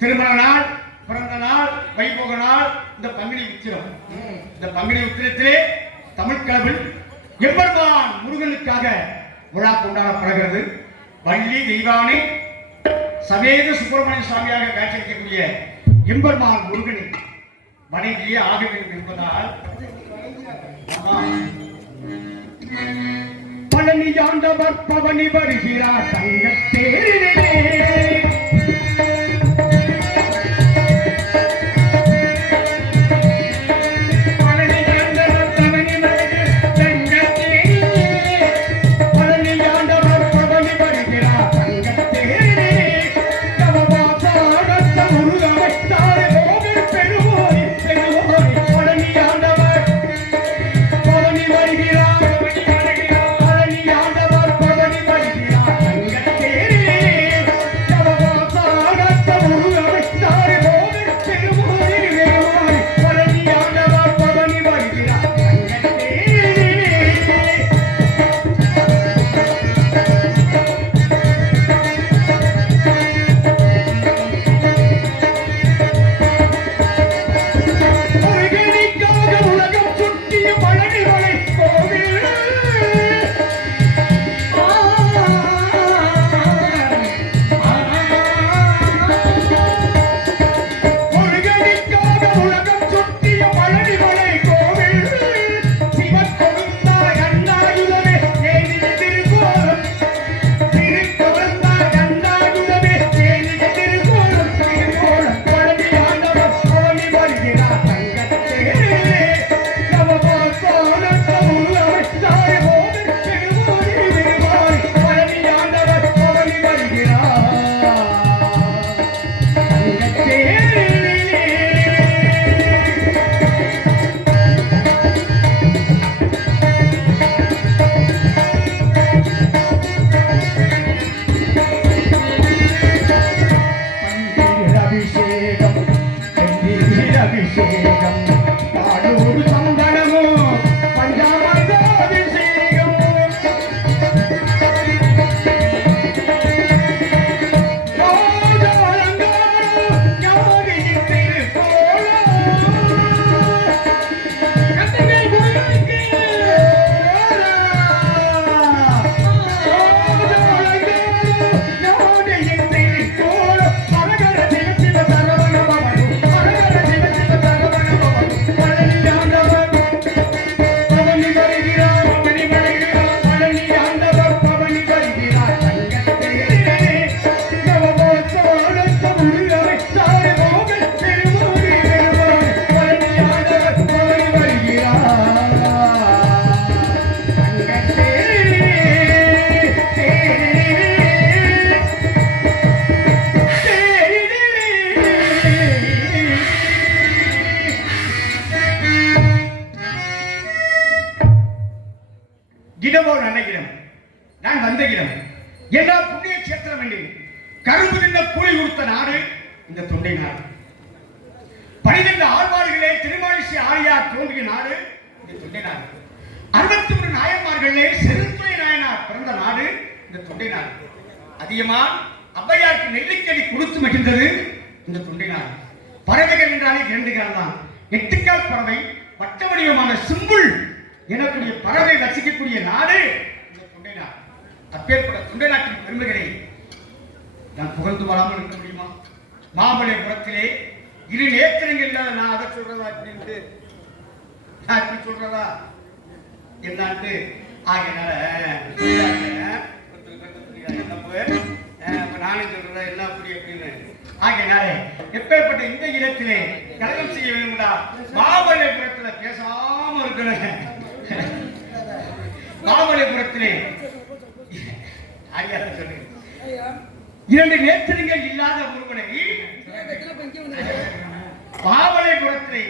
திருமண நாள், பிறந்த நாள், வைபோக நாள், இந்த பங்குனி உத்திரம். இந்த பங்குனி உத்திரத்திலே தமிழ் கடவுள் எம்பெருமான் முருகனுக்காக விழா கொண்டாடப்படுகிறது. வள்ளி தெய்வானை சவேத சுப்பிரமணிய சுவாமியாக காட்சியளிக்கக்கூடிய எம்பெருமான் முருகனை வணங்கியே ஆக வேண்டும் என்பதால் பழனி ஆண்டவர் பவனி வருகிறார் தங்கத்தேரிலே. இடமோ நல்ல இடம், நான் வந்த இடம் எல்லா புண்ணிய சேத்திரம் என்று கரும்பு தின்ன கூலி கொடுத்த நாடு இந்த தொண்டை நாடு. 12 ஆழ்வார்களே திருமாலிசை ஆரியார் தோன்றிய நாடு இந்த தொண்டை நாடு. 63 நாயன்மார்களே செருத்துறை நாயனார் பிறந்த நாடு இந்த தொண்டை நாடு. அதிகமான் அவ்வையாருக்கு நெல்லிக்கடி கொடுத்து மகிழ்ந்தது இந்த தொண்டை நாடு. பறவைகள் என்றாலே 2 கால் தான். 8 கால் பறவை, வட்ட வடிவமான சிம்புள் எனக்குரிய பறவை வசிக்கக்கூடிய நாடு இந்த தொண்டை நாடு. அப்பேற்பட்ட தொண்டை நாட்டின் பெருமைகளை நான் புகழ்ந்து வராமல் இருக்க முடியுமா? மாமல்லபுரத்திலே 2 நேத்திரங்கள் இல்லாத நான் அதை சொல்றதா இப்படின்ட்டு நான் இப்படி சொல்றதா என்னான்ட்டு ஆகையினால நானே சொல்றதா எல்லாம் அப்படி அப்படின்னு ஆகையினால எப்பேற்பட்ட இந்த இடத்திலே கலகம் செய்ய வேண்டும்டா மாமல்லபுரத்துல பேசாம இருக்கிறேன். மாமல்லபுரத்திலே 2 நேத்திரங்கள் இல்லாத ஒருவனை மாமல்லபுரத்திலே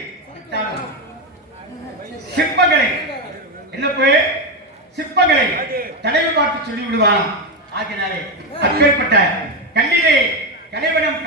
சிற்பங்களை என்ன போய் சிற்பங்களை தடவை பார்த்து சொல்லி விடுவான். ஆகினாலே அப்பேற்பட்ட கல்லிலே கலைவனம்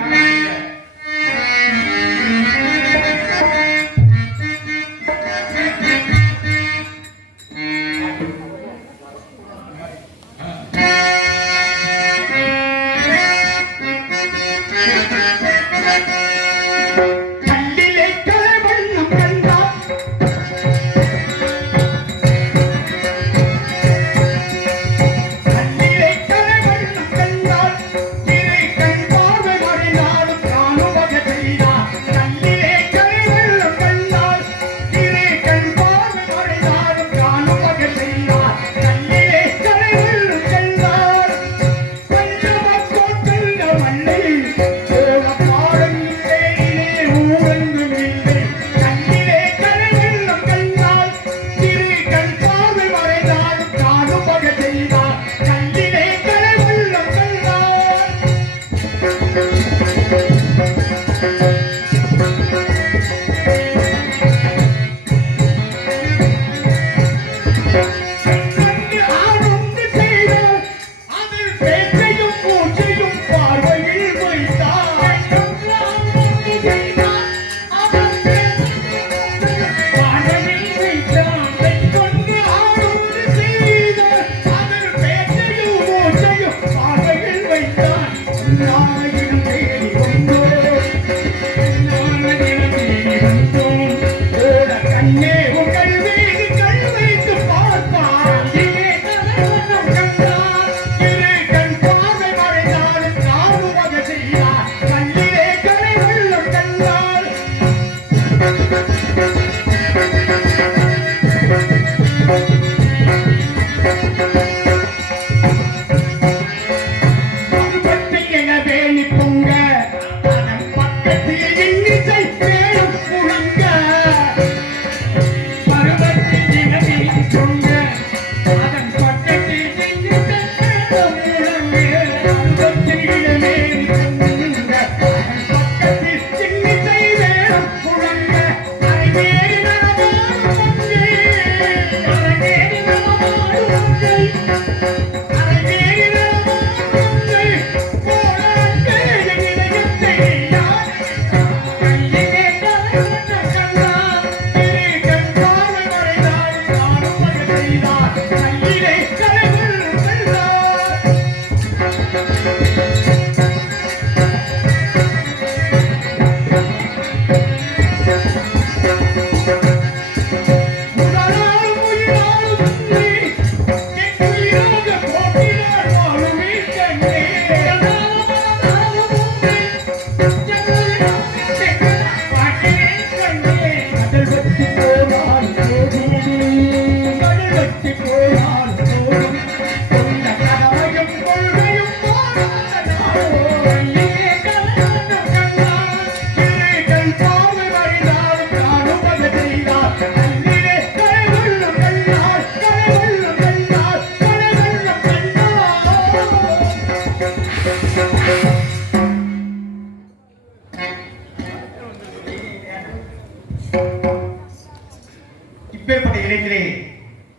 இப்பேற்பட்ட இடத்திலே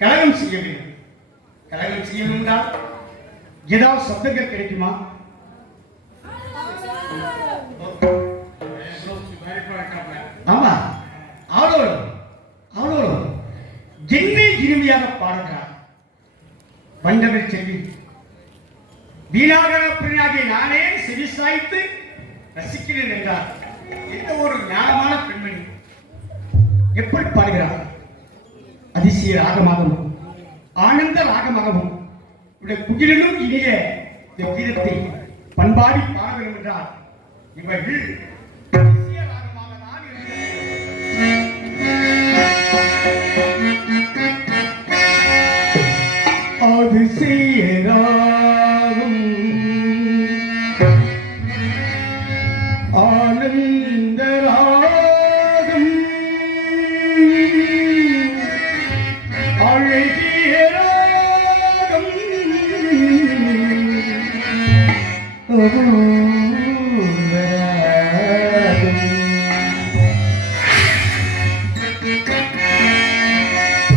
கலகம் செய்ய வேண்டும். கலகம் செய்யணும் என்றால் ஏதாவது சப்தங்கள் கிடைக்குமா? ஆமா, ஆளோடு ஆளோடு என்னை இனிமையாக பாடுகிறார் வண்டவர் செல்வி. வீணாகர பெண்ணாகிய நானே செவிசாய்த்து ரசிக்கிறேன் என்றார். எந்த ஒரு ஞானமான பெண்மணி எப்படி பாடுகிறார்? அதிசய ராகமாகவும் ஆனந்த ராகமாகவும் குஜிலும் இனிய இந்த கீதத்தை பண்பாடி பாட வேண்டும் என்றார். இவர்கள் அதிசய ராகமாக தான் அதிசய ராகம் ஆனந்த ராகம் அழகிய ராகம்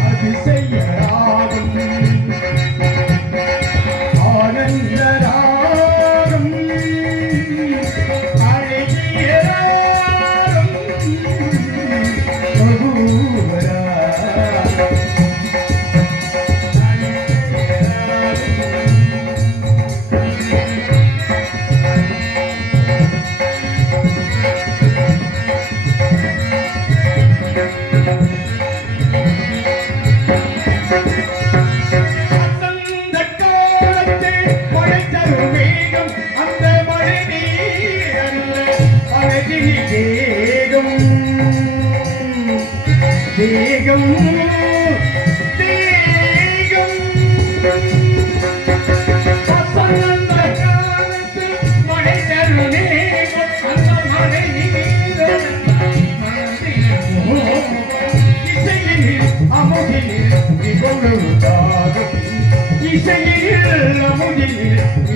அதிசய ராகம் ஆனந்த ராகம் அழகிய ராகம் தேகம் தேகம் தேகம் பசந்த காலத்து மழை தருணே அந்த மழை இசையில் அமுதில் இவொழுதாகும் இசையில் அமுதில்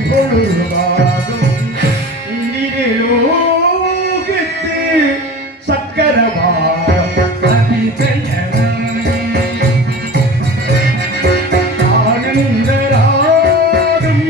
இவொழுதாகும் லோகத்து சக்கரவாரம் ஆனந்தராகம்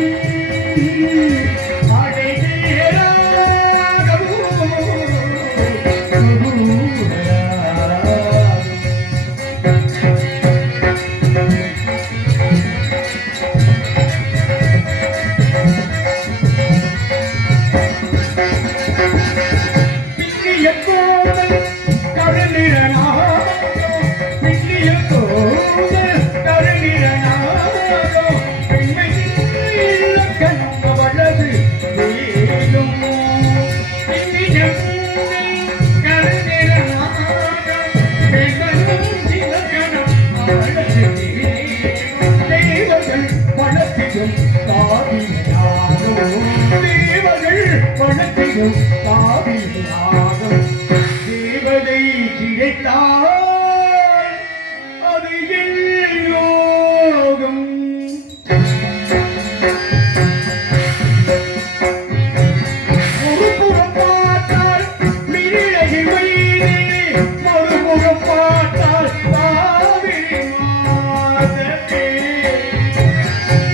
தேவதை கிடைத்தால் அது யோகம் ஒரு புறம் பார்த்தால் மிருழகி வைதே மறுபுறம் பார்த்தால் காவிரி மாதே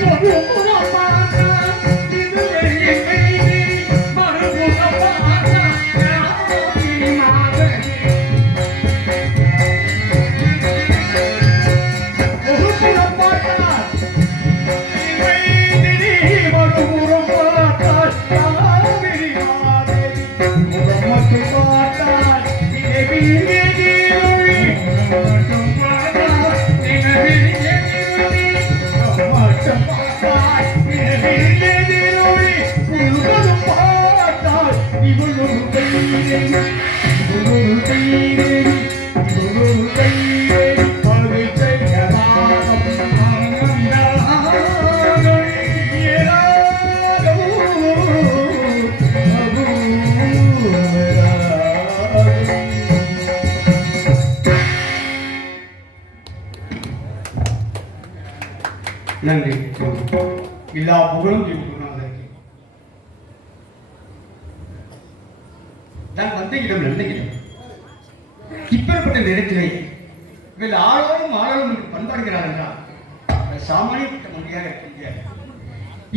ஒரு புறம் பார்த்தால் மிருழகி வைதே மறுபுறம் பார்த்தால் காவிரி மாதே ஒரு புறம் பார்த்தால் வைதே மறுபுறம் பார்த்தால் காவிரி மாதே முகம் மட்டும் பார்த்தால் நன்றி. எல்லா புகழும் குருநாதருக்கு. நான் வந்த இடம் நல்ல இடம். இப்பேற்பட்ட நேரத்திலே இவள் ஆளோடும் என்று பண்பாடுகிறார் என்றால் சாமானியப்பட்ட மொழியாக இருக்கின்ற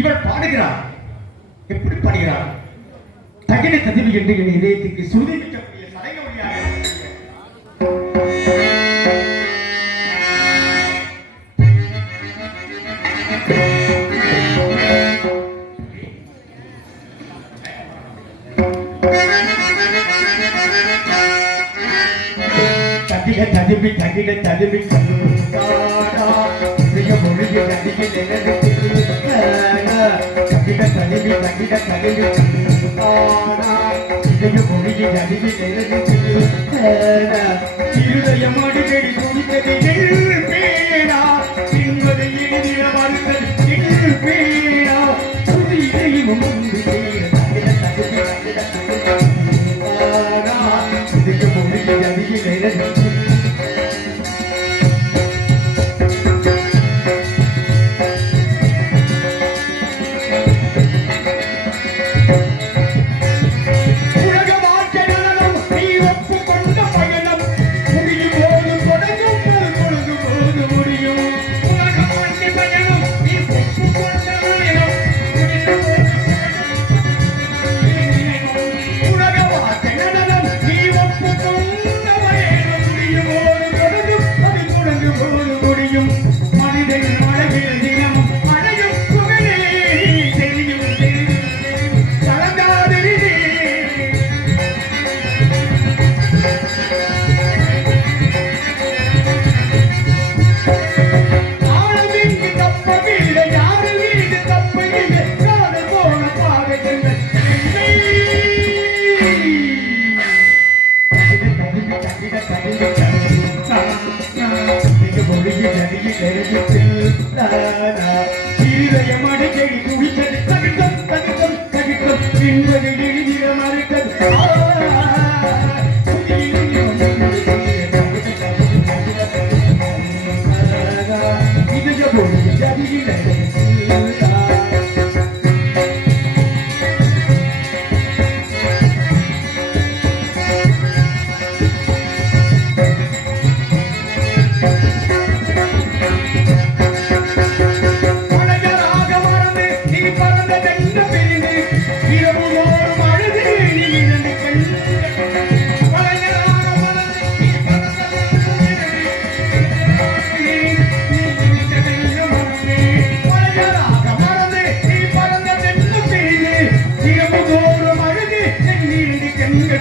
இவள் பாடுகிறார். எப்படி பாடுகிறார்? தகிட கதிவு என்று என் இதயத்துக்கு சுருதி மிக்கக்கூடிய சடங்க மொழியாக ததுமி தகிட ததுமி பாடா மிக மொழிய தகிட தகிட ததுமி தகிட ததுமி பாடா மிக மொழிய தகிட இருதயம் அடிக்கடி துடித்தது பேரா என்பதை எழுதிய வருத்தல் பேரா சுதி இதையும் முன்பு தகிட ததுமி தகிட ததுமி பாடா மிக மொழிய தகிட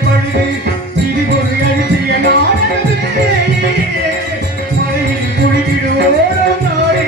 பழுது இது ஒரு அழுதிய நாடகமே மழையில் குளிக்கிடுவோம் நாடே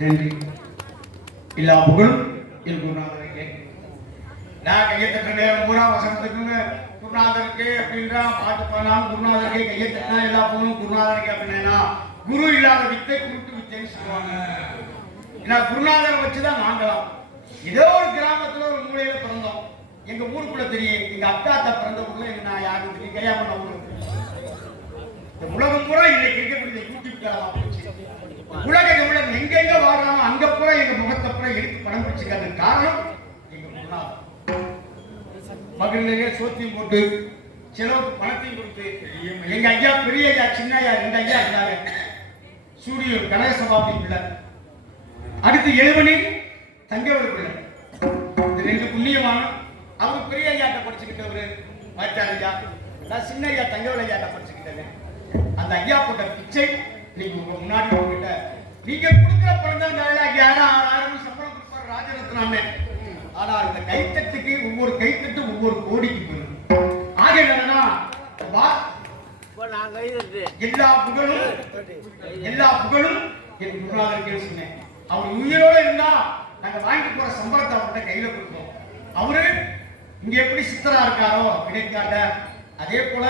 நன்றி. எல்லா புகழும் என் குருநாதருக்கு. நான் கையை தட்டுற மூணாம் வசனத்துக்குன்னு குருநாதருக்கு அப்படின்றா பாட்டு பாடினாலும் குருநாதருக்கு கையை தட்டினா எல்லா புகழும் குருநாதருக்கு அப்படின்னா குரு இல்லாத வித்தை குருட்டு வித்தைன்னு சொல்லுவாங்க. ஏன்னா குருநாதரை வச்சுதான் நாங்களாம் ஏதோ ஒரு கிராமத்துல ஒரு மூலையில பிறந்தோம். எங்க ஊருக்குள்ள தெரியும் எங்க அக்காத்த பிறந்த ஊர்ல நான் யாரும் தெரியும் கையாம ஊருக்கு இந்த உலகம் பூரா இன்னைக்கு இருக்கக்கூடிய யூடியூப் சேனலா போச்சு. உலக தமிழன் எங்கெங்க வாழ்றாமோ அங்க பூரா எங்க முகத்தை பூரா எடுத்து படம் பிடிச்சிருக்காங்க. காரணம் எங்க குருநாதர். மகளிரையே சோத்தியம் போட்டு செலவுக்கு பணத்தையும் கொடுத்து எங்க ஐயா பெரிய ஐயா சின்ன ஐயா ரெண்டு ஐயா இருந்தாங்க. சூரிய கணேசபாபி பிள்ளை, அடுத்து எழுவனி தங்கவர் பிள்ளை. இந்த ரெண்டு புண்ணியமான அவரு பெரிய ஐயாட்ட படிச்சுக்கிட்டவரு வாய்க்கார் ஐயா, நான் சின்ன ஐயா தங்கவர் ஐயாட்ட படிச்சுக்கிட்டேன். அந்த ஐயா போட்ட பிச்சை நீங்க உங்க முன்னாடி உங்ககிட்ட நீங்க கொடுக்குற பணம் தான் 6000 சம்பளம் கொடுப்பாரு ராஜரத்னாமே. ஆனா இந்த கைத்தட்டுக்கு ஒவ்வொரு கைத்தட்டு ஒவ்வொரு கோடிக்கு போயிடும். ஆக என்னன்னா எல்லா புகழும் என் குருநாதருக்கு சொன்னேன். அவர் உயிரோட இருந்தா நாங்க வாங்கி போற சம்பளத்தை அவர்கிட்ட கையில கொடுப்போம். அவரு இங்க எப்படி சித்தரா இருக்காரோ கிடைக்காத அதே போல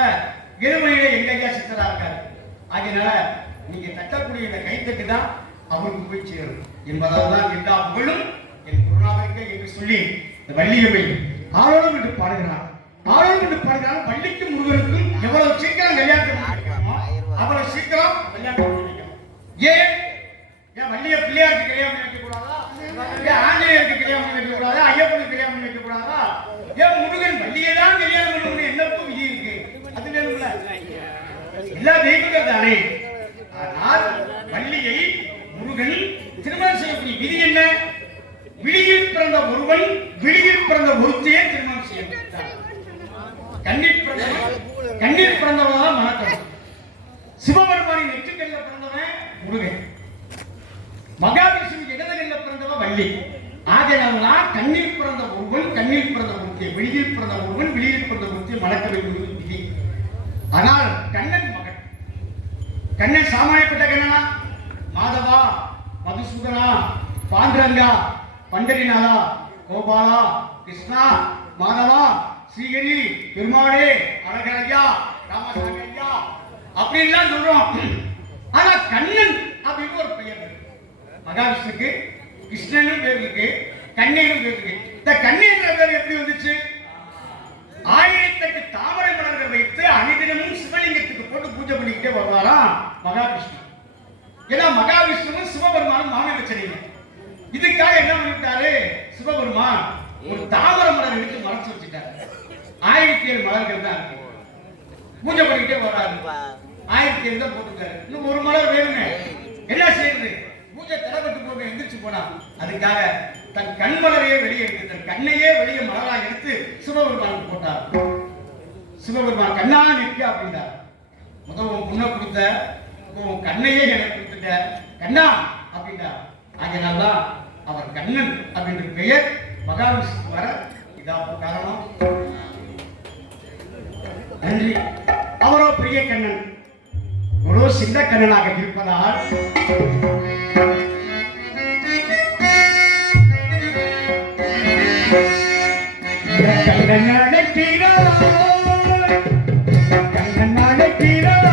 எழுமணியில எங்க ஐயா சித்தரா இருக்காரு. ஆகையினால நீங்க தட்டக்கூடிய இந்த கைத்தட்டு தான் அவருக்கு போய் சேரும் என்பதால் தான் எல்லா புகழும் என் குருநாதருக்கு என்று சொல்லி இந்த வள்ளியம்மை ஆரோடம் என்று பாடுகிறார். ஆரோடம் என்று பாடுகிறார். வள்ளிக்கு முருகனுக்கும் எவ்வளவு சீக்கிரம் கல்யாணம் முடிக்கணுமோ அவ்வளவு சீக்கிரம் கல்யாணம் முடிக்கணும். ஏன் வள்ளிய பிள்ளையாருக்கு கல்யாணம் வைக்க கூடாதா? ஏன் ஆஞ்சநேயருக்கு கல்யாணம் வைக்க கூடாதா? ஐயப்பனுக்கு கல்யாணம் வைக்க கூடாதா? ஏன் முருகன் வள்ளியை தான் கல்யாணம் பண்ணணும் என்னக்கும் விதி இருக்கு. அது வேணும்ல, எல்லா தெய்வங்கள் தானே. ஆனால் வள்ளியை முருகன் திருமணம் செய்யக்கூடிய விதி என்ன? விழியில் பிறந்த ஒருவன் விழியில் பிறந்த ஒருத்தையே திருமணம் செய்ய கண்ணீர் பிறந்தவன் தான் மணக்கணும். சிவபெருமானின் நெற்றிக்கல்ல பிறந்தவன் முருகன், மகாவிஷ்ணு இடதுகல்ல பிறந்தவன் வள்ளி. ஆகையால் கண்ணீர் பிறந்த ஒருவன் கண்ணீர் பிறந்த ஒருத்தையை வெளியில் பிறந்த ஒருவன் வெளியில் பிறந்த ஒருத்தையை மணக்க வேண்டும் விதி. ஆனால் கண்ணன் மகன், கண்ணன் சாமானியப்பட்ட கண்ணனா? மாதவா, மதுசூதனா, பாண்டரங்கா, பண்டரிநாதா, கோபாலா, கிருஷ்ணா, மாதவா, ஸ்ரீஹரி, பெருமாளே, அழகரையா, ராமசாமி ஐயா அப்படின்லாம் சொல்றோம். ஆனா கண்ணன் அப்படின்னு ஒரு பெயர் இருக்கு. மகாவிஷ்ணுக்கு கிருஷ்ணனும் பேர் இருக்கு, கண்ணனும் பேர் இருக்கு. இந்த கண்ணன் பேர் எப்படி வந்துச்சு? 1008 தாமரை மலர்கள் வைத்து அனிதினமும் சிவலிங்கத்துக்கு போட்டு பூஜை பண்ணிக்கிட்டே வருவாராம் மகாவிஷ்ணு. ஏன்னா மகாவிஷ்ணுவும் சிவபெருமானும் மாமேச்சனைங்க. இதுக்காக என்ன பண்ணிட்டாரு சிவபெருமான்? ஒரு தாமரை மலர் எடுத்து மறைச்சு வச்சுட்டாரு. 1007 மலர்கள் தான் இருக்கு. பூஜை பண்ணிக்கிட்டே வர்றாரு. 1007 தான் போட்டுருக்காரு. இன்னும் ஒரு மலர் வேணுங்க. என்ன செய்யறது? பூஜை தடப்பட்டு போக எந்திரிச்சு போனா அதுக்காக தன் கண் மலரையே வெளியே எடுத்து தன் கண்ணையே வெளியே மலராக எடுத்து சிவபெருமானுக்கு போட்டார். சிவபெருமான் கண்ணா நிற்க அப்படின்றார். முதல் முன்ன கொடுத்த கண்ணையே எனக்கு கொடுத்துட்ட கண்ணா அப்படின்றார். அதனால்தான் அவர் கண்ணன் அப்படின்ற பெயர் மகாவிஷ்ணு வர இதான் காரணம். நன்றி. அவரோ பெரிய கண்ணன், ஒரு சின்ன கண்ணனாக இருப்பதால் கண்ணன் அழைக்கிறார், கண்ணன் அழைக்கிறார்.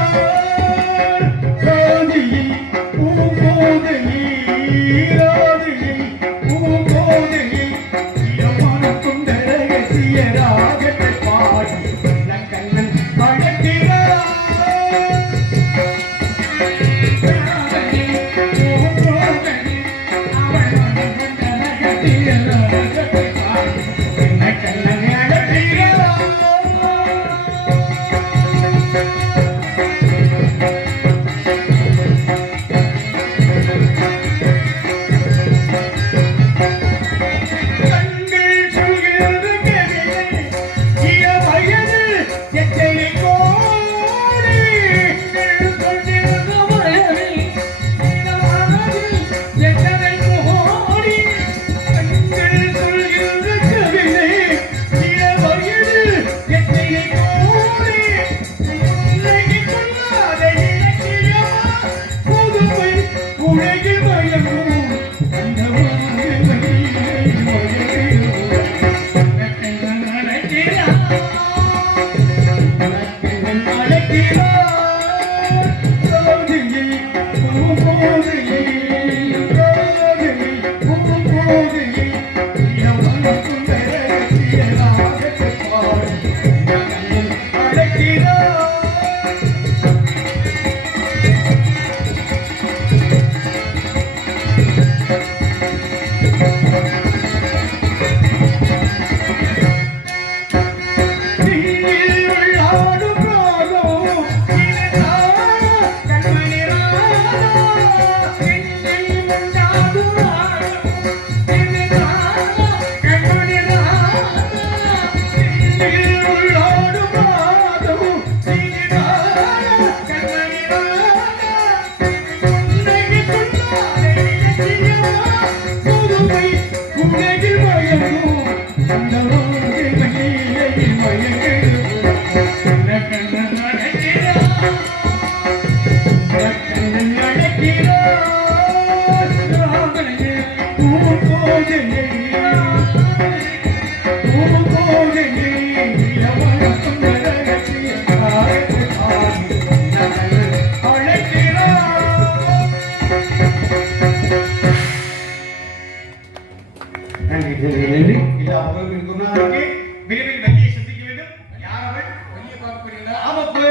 விரைவில் வள்ளியை சந்திக்க வேண்டும். யார் அவள்? வள்ளியை பார்க்கிறீங்களா? ஆமாப்பு,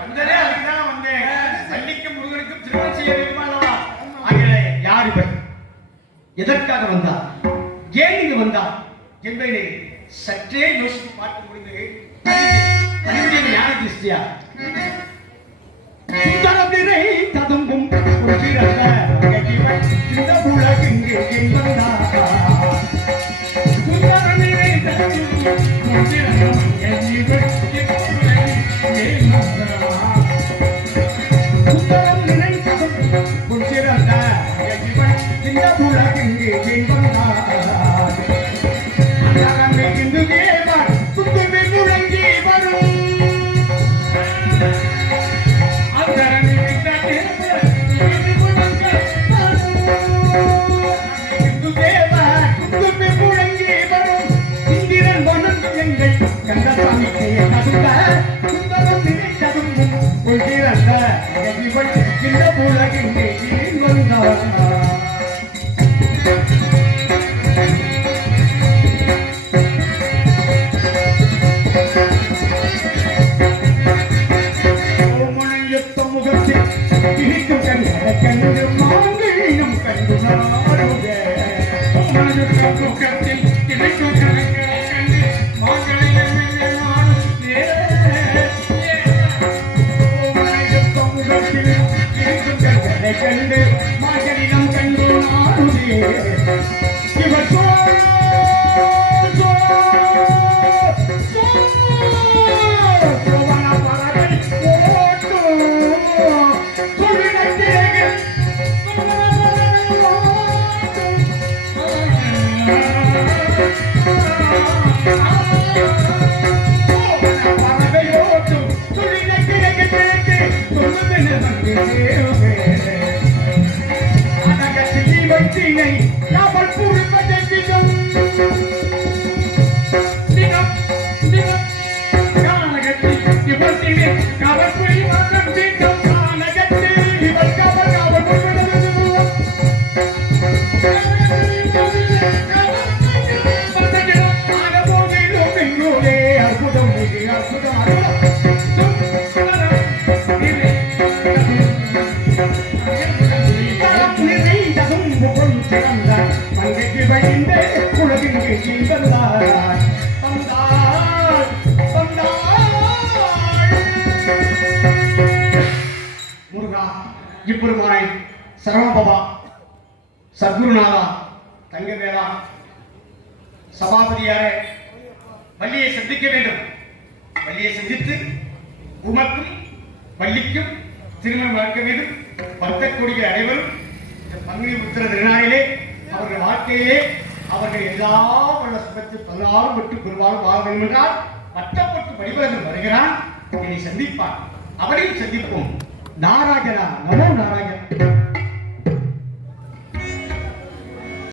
வந்ததே அதுக்குதான் வந்தேன். வள்ளிக்கும் முருகனுக்கும் திருமணம் செய்ய வேண்டுமா அல்லவா? ஆகிய யார் இவள்? எதற்காக வந்தார்? ஏன் இங்கு வந்தார் என்பதை சற்றே யோசித்து பார்க்க முடிந்தது. ஞான திருஷ்டியா சுந்தரபிரை ததும்பும் இந்த உலகெங்கு என்பதார் சுந்தரபிரை ததும்பும் சுந்தரம் நினைத்ததும் புற்றிருந்த இந்த உலகெங்கு என்பதார் அந்த இந்து தேவர் சுத்துமி முழங்கி வரும் இப்பெருமானை சரவணபவா, சத்குருநாதா, தங்கவேலா, சபாபதியாரே, வள்ளியை சந்திக்க வேண்டும். வள்ளியை சந்தித்து உமக்கும் வள்ளிக்கும் திருமணம் வளர்க்க வேண்டும். பக்த கோடிகள் அனைவரும் இந்த பங்குனி உத்திர திருநாளிலே அவர்கள் வாழ்க்கையிலே அவர்கள் எல்லா வல்ல சுகத்தில் 16 பெற்று பெருவாலும் வாழ வேண்டும் என்றால் வட்டப்பட்டு வழிபடுகள் வருகிறான். என்னை சந்திப்பான். அவரையும் சந்திப்போம். நாராயணா நமோ